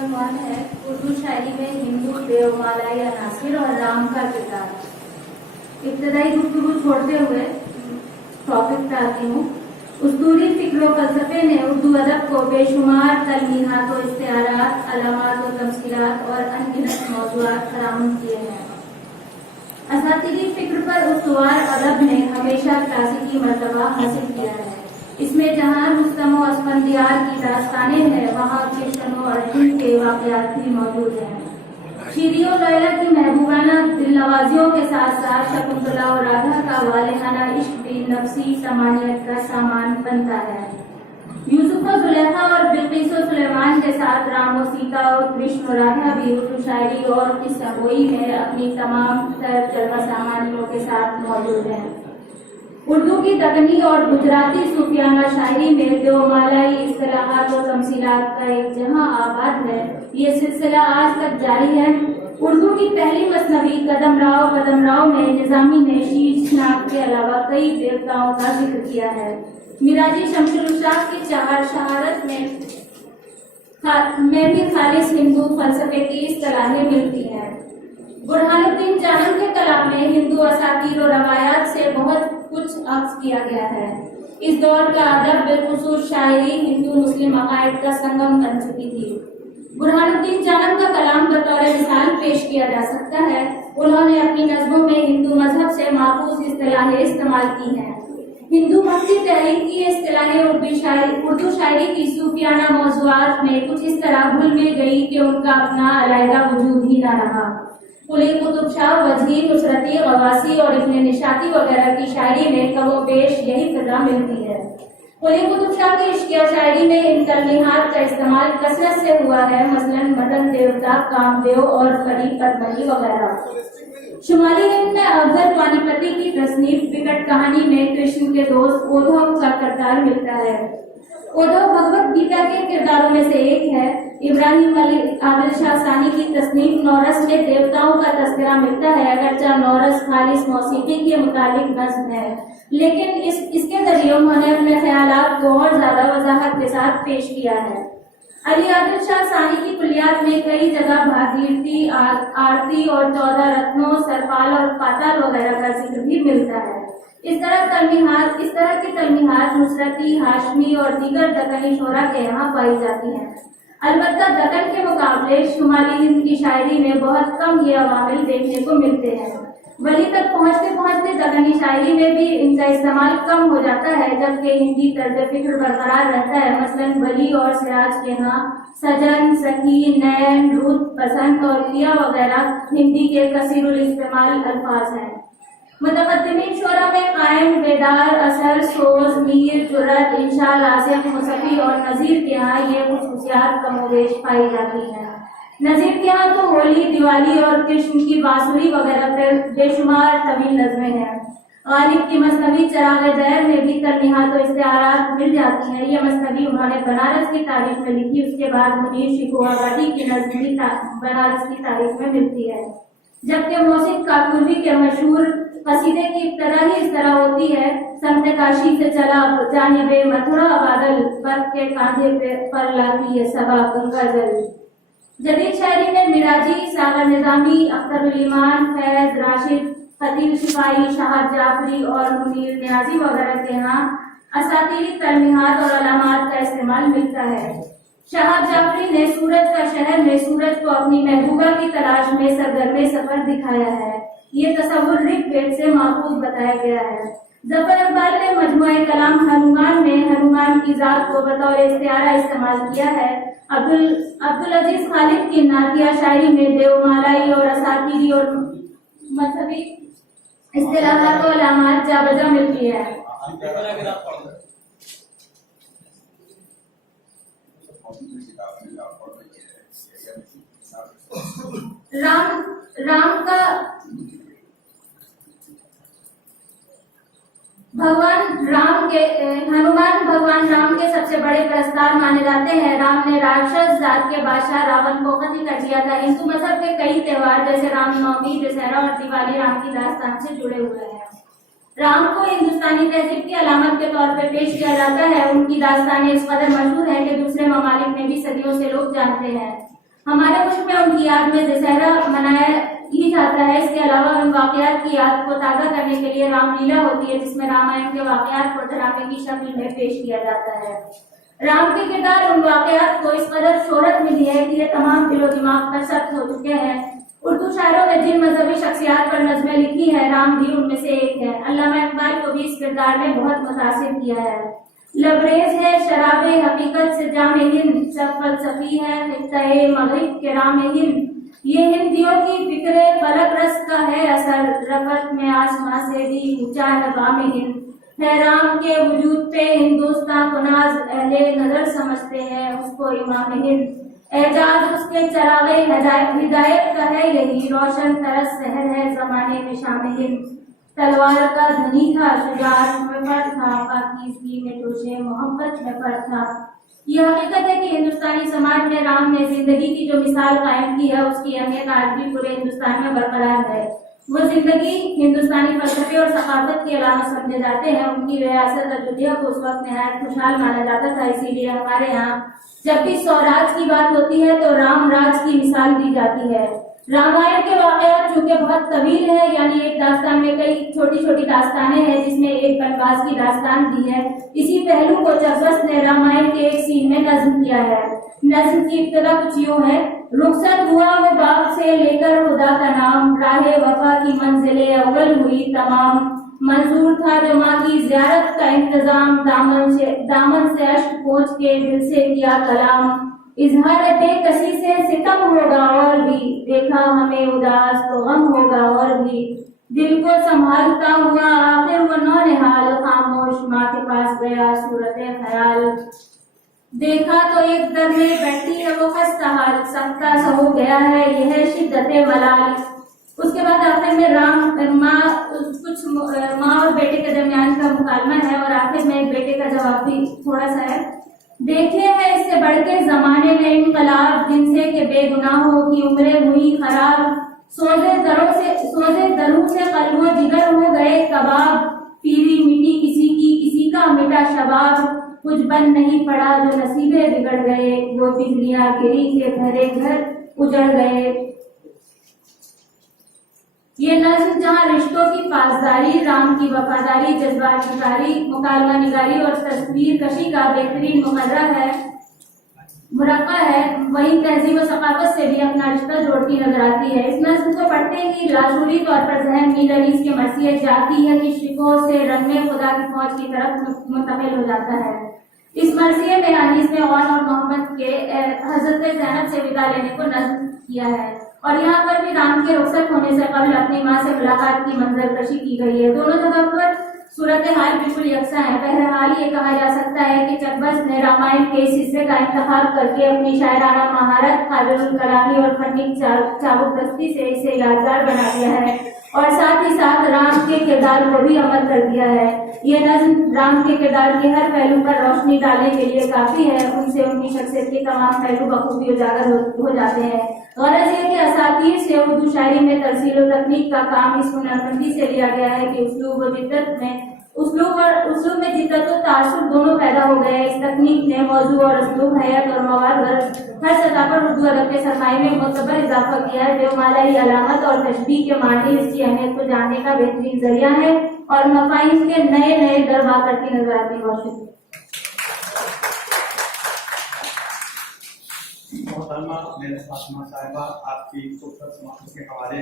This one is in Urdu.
عنوان ہے اردو شاعری میں ہندو دیومالائی عناصر اور رام کا کردار۔ ابتدائی گفتگو چھوڑتے ہوئے ٹاپک پہ آتی ہوں۔ اسطوری فکر و فلسفے نے اردو ادب کو بے شمار تلمیحات و استعارات، علامات و تمثیلات اور انگنت موضوعات فراہم کیے ہیں۔ اساطیری فکر پر استوار ادب نے ہمیشہ کلاسیکی مرتبہ حاصل کیا ہے۔ اس میں جہاں رستم و اسفندیار کی داستانیں ہیں، وہاں کرشن و ارجن کے واقعات بھی موجود ہیں۔ شیری و لیلا کی محبوبانہ دل نوازیوں کے ساتھ ساتھ شکنتلا اور رادھا کا والہانہ عشق بھی نفسی سمانیت کا سامان بنتا ہے۔ یوسف و زلیخا اور بلقیس و سلیمان کے ساتھ رام و سیتا اور کرشن و رادھا بھی اردو شاعری اور قصہ گوئی میں اپنی تمام تر جلوہ سامانیوں کے ساتھ موجود ہیں۔ اردو کی دکنی اور گجراتی صوفیانہ شاعری میں دیومالائی اصطلاحات و تمثیلات کا ایک جہاں آباد ہے۔ یہ سلسلہ آج تک جاری ہے۔ اردو کی پہلی مثنوی قدم راؤ میں نظامی نے شیش ناگ کے علاوہ کئی دیوتاؤں کا ذکر کیا ہے۔ میراجی شمس الاشراق کی چہار شہارت میں بھی خالص ہندو فلسفے کی اصطلاحیں ملتی ہیں۔ برہان الدین جانم کے کلام میں ہندو اساطیر و روایات سے بہت کچھ عکس کیا گیا ہے۔ اس دور کا ادب بالخصوص شاعری ہندو مسلم عقائد کا سنگم بن چکی تھی۔ برہان الدین جانم کا کلام بطور مثال پیش کیا جا سکتا ہے۔ انہوں نے اپنی نظموں میں ہندو مذہب سے ماخوذ اصطلاحیں استعمال کی ہیں۔ ہندو بھکتی تحریک کی اصطلاحیں اردو شاعری کی صوفیانہ موضوعات میں کچھ اس طرح گھل مل گئی کہ ان کا اپنا علیحدہ وجود ہی نہ رہا۔ قلی قطب شاہ، وجدی، نصرتی، غواصی اور ابن نشاطی وغیرہ کی شاعری میں کم و بیش یہی فضا ملتی ہے۔ قلی قطب شاہ کی عشقیہ شاعری میں ان تلمیحات کا استعمال کثرت سے ہوا ہے، مثلاً مدن دیوتا، کامدیو اور پری پدمنی وغیرہ۔ شمالی ہند میں افضل پانی پتی کی تصنیف وکٹ کہانی میں کرشن کے دوست اودھو کا کردار ملتا ہے۔ اودھو بھگوت گیتا کے کرداروں میں سے ایک ہے۔ ابراہیم علی عادل شاہ ثانی کی تصنیف نورس میں دیوتاؤں کا تذکرہ ملتا ہے، اگرچہ نورس خالص موسیقی کے متعلق نظم ہے، لیکن اس کے ذریعے انہوں نے اپنے خیالات کو اور زیادہ وضاحت کے ساتھ پیش کیا ہے۔ علی عادل شاہ ثانی کی کلیات میں کئی جگہ بھاگیرتی، آرتی اور 14 رتنوں، سرپال اور پاتال وغیرہ کا ذکر بھی ملتا ہے۔ اس طرح کی تلمیحات نصرتی، ہاشمی اور دیگر دکنی شعراء کے یہاں پائی جاتی ہیں۔ البتہ دکن کے مقابلے شمالی ہند کی شاعری میں بہت کم یہ عوامل دیکھنے کو ملتے ہیں۔ ولی تک پہنچتے پہنچتے دکنی شاعری میں بھی ان کا استعمال کم ہو جاتا ہے، جبکہ ہندی طرز فکر برقرار رہتا ہے۔ مثلاً ولی اور سراج کے ہاں سجن، سخی، نین، رود، پسند اور کیا وغیرہ ہندی کے کثیر الاستعمال الفاظ ہیں۔ متقدمین شعراء میں قائم، بیدار، اثر، سوز، میر، جرأت، انشاء، لازم، مصفی اور نذیر کے ہاں یہ خصوصیات کم و بیش پائی جاتی ہیں۔ نذیر کے ہاں تو ہولی، دیوالی اور کرشن کی بانسری وغیرہ پر بے شمار طویل نظمیں ہیں۔ غالب کی مثنوی چراغ دیر میں بھی تلمیحات و استعارات مل جاتی ہیں۔ یہ مثنوی انہوں نے بنارس کی تاریخ میں لکھی، اس کے بعد منیر شکوہ کی نظم بھی بنارس کی تاریخ میں ملتی ہے۔ جبکہ موسیق کاکوری کے مشہور قصیدے کی ابتدا ہی اس طرح ہوتی ہے: سمت کاشی سے چلا جانب متھرا بادل، برف کے کاندھے پر لاتی یہ صبا غزل۔ جدید شاعری میں میراجی، ساغر نظامی، اختر الایمان، فیض، راشد، فتیل شفائی، شہاب جعفری اور منیر نیازی وغیرہ کے ہاں اساطیری تلمیحات اور علامات کا استعمال ملتا ہے۔ شہاب جعفری نے سورج کا شہر میں سورج کو اپنی محبوبہ کی تلاش میں سرگرم سفر دکھایا ہے۔ یہ تصور رگ وید سے ماخوذ بتایا گیا ہے۔ ظفر اقبال نے مجموعہ کلام ہنومان میں ہنومان کی ذات کو بطور استعارہ استعمال کیا ہے۔ عبدالعزیز خالد کی نعتیہ شاعری میں دیومالائی اور اساطیری اور مذہبی اصطلاحات و علامات جا بجا ملتی ہے۔ ہنومان بھگوان رام کے سب سے بڑے پرستار مانے جاتے ہیں۔ رام نے راکشس ذات کے بادشاہ راون کو قتل کر دیا تھا۔ ہندو مذہب کے کئی تہوار جیسے رام نومی، دسہرہ اور دیوالی رام کی داستان سے جڑے ہوئے ہیں۔ رام کو ہندوستانی تہذیب کی علامت کے طور پر پیش کیا جاتا ہے۔ ان کی داستانیں اس قدر مشہور ہیں کہ دوسرے ممالک میں بھی صدیوں سے لوگ جانتے ہیں۔ ہمارے ملک میں ان کی یاد میں دسہرہ منایا ہی جاتا ہے. اس کے علاوہ ان واقعات کی یاد کو تازہ کرنے کے لیے رام لیلا ہوتی ہے, جس میں رامائن کے واقعات کو ڈرامے کی شکل میں پیش کیا جاتا ہے. رام کے کردار ان واقعات کو اس قدر شہرت ملی ہے کہ یہ تمام دل و دماغ پر ثبت ہو چکے ہیں. اردو شاعروں نے جن مذہبی شخصیات پر نظمیں لکھی ہیں, رام بھی ان میں سے ایک ہے. علامہ اقبال کو بھی اس کردار نے بہت متاثر کیا ہے. لبریز ہے شراب حقیقت سے جام ہند, سب فلسفی ہے خطہ مغرب کے رام ہند. یہ ہندیوں کی فکر فلک رس کا ہے اثر, رفت میں آسماں سے بھی اونچا ہے بام ہند. ہے رام کے وجود پہ ہندوستان کو ناز, اہل نظر سمجھتے ہیں اس کو امام ہند. اعجاز اس کے چراغے ہدایت کا ہے یہی, روشن طرز شہر ہے زمانے میں شام ہند. تلوار کا دھنی تھا شجاعت میں فرق تھا, پاکیزگی میں جوش محبت میں فرق تھا. یہ حقیقت ہے کہ ہندوستانی سماج میں رام نے زندگی کی جو مثال قائم کی ہے, اس کی اہمیت آج بھی پورے ہندوستان میں برقرار ہے. وہ زندگی ہندوستانی فلسفے اور ثقافت کی علامت سمجھے جاتے ہیں. ان کی ریاست ایودھیا کو اس وقت نہایت خوشحال مانا جاتا تھا, اسی لیے ہمارے یہاں جب بھی سوراج کی بات ہوتی ہے تو رام راج کی مثال دی جاتی ہے. رامائن کے واقعات چونکہ بہت طویل ہے, یعنی ایک داستان میں کئی چھوٹی چھوٹی داستانیں ہیں جس میں ایک بنواس کی داستان دی ہے. اسی پہلو کو چکبست نے رامائن کے ایک سین میں نظم کیا ہے. نظم کی ابتدا کچھ یوں ہے: رخصت ہوا وہ باپ سے لے کر خدا کا نام, راہ وفا کی منزل اول ہوئی تمام. منظور تھا جو ماں کی زیارت کا انتظام, دامن سے اشک پہنچ کے دل سے کیا کلام. اظہار بے کسی سے ستم ہوگا اور بھی, دیکھا ہمیں اداس تو غم ہوگا اور بھی. دل کو سنبھالتا ہوا آخر وہ نونہال, خاموش ماں کے پاس گیا صورت خیال. دیکھا تو ایک در میں بیٹھی ہے وہ خستہ حال, سختا سا ہو گیا ہے یہ ہے شدت ملال. اس کے بعد آخر میں ماں اور بیٹے کے درمیان کا مکالمہ ہے, اور آخر میں ایک بیٹے کا جواب بھی تھوڑا سا ہے. دیکھے ہیں اس سے بڑھ کے زمانے میں انقلاب, جن سے کہ بے گناہوں کی عمریں ہوئی خراب. سوزے دروں سے قلب و جگر ہو گئے کباب, پیلی مٹی کسی کی کسی کا مٹا شباب. کچھ بن نہیں پڑا جو نصیبیں بگڑ گئے, وہ بجلیاں گری کے بھرے گھر اجڑ گئے. یہ نظم جہاں رشتوں کی پاسداری, رام کی وفاداری, جذبات نگاری, مکالمہ نگاری اور تصویر کشی کا بہترین مرقع ہے, وہیں تہذیب و ثقافت سے بھی اپنا رشتہ جوڑتی نظر آتی ہے. اس نظم کو پڑھتے ہی لاشعوری طور پر ذہن میل علیز کے مرثیے جاتی ہے کہ شکوں سے رنگ خدا کی فوج کی طرف منتقل ہو جاتا ہے. اس مرثیے میں حدیث میں اور محمد کے حضرت زینب سے ودا لینے کو نظم کیا ہے, اور یہاں پر بھی رام کے رخصت ہونے سے قبل اپنی ماں سے ملاقات کی منظر کشی کی گئی ہے. دونوں جگہ پر صورتحال بالکل یکساں ہے. بہرحال یہ کہا جا سکتا ہے کہ چکبست نے رامائن کے اس حصے کا انتخاب کر کے اپنی شاعرانہ مہارت, قابل الکلامی اور فنی چابکدستی سے اسے یادگار بنا دیا ہے, اور ساتھ ہی ساتھ رام کے کردار کو بھی عمل کر دیا ہے. یہ نظم رام کے کردار کے ہر پہلو پر روشنی ڈالنے کے لیے کافی ہے. ان سے ان کی شخصیت کے تمام پہلو بخوبی اجاگر ہو جاتے ہیں. غرض یہ کہ اساتیر سے اردو شاعری میں ترسیل و تکنیک کا کام اس ہنرمندی سے لیا گیا ہے کہ اسلوب میں جدت و تعصب دونوں پیدا ہو گئے. اس تکنیک نے موضوع اور اسلوب, حیات اور مواد ہر سطح پر اردو ادب کے سرمایہ میں معتبر اضافہ کیا ہے, جو مالائی علامت اور تشبیہ کے معنی اس کی اہمیت کو جاننے کا بہترین ذریعہ ہے, اور مفاہیم کے نئے دروا کرتی نظر آتی ہے. بہت شکریہ. محترمہ میرے فاطمہ صاحبہ, آپ کی خوبصورت سماعت کے حوالے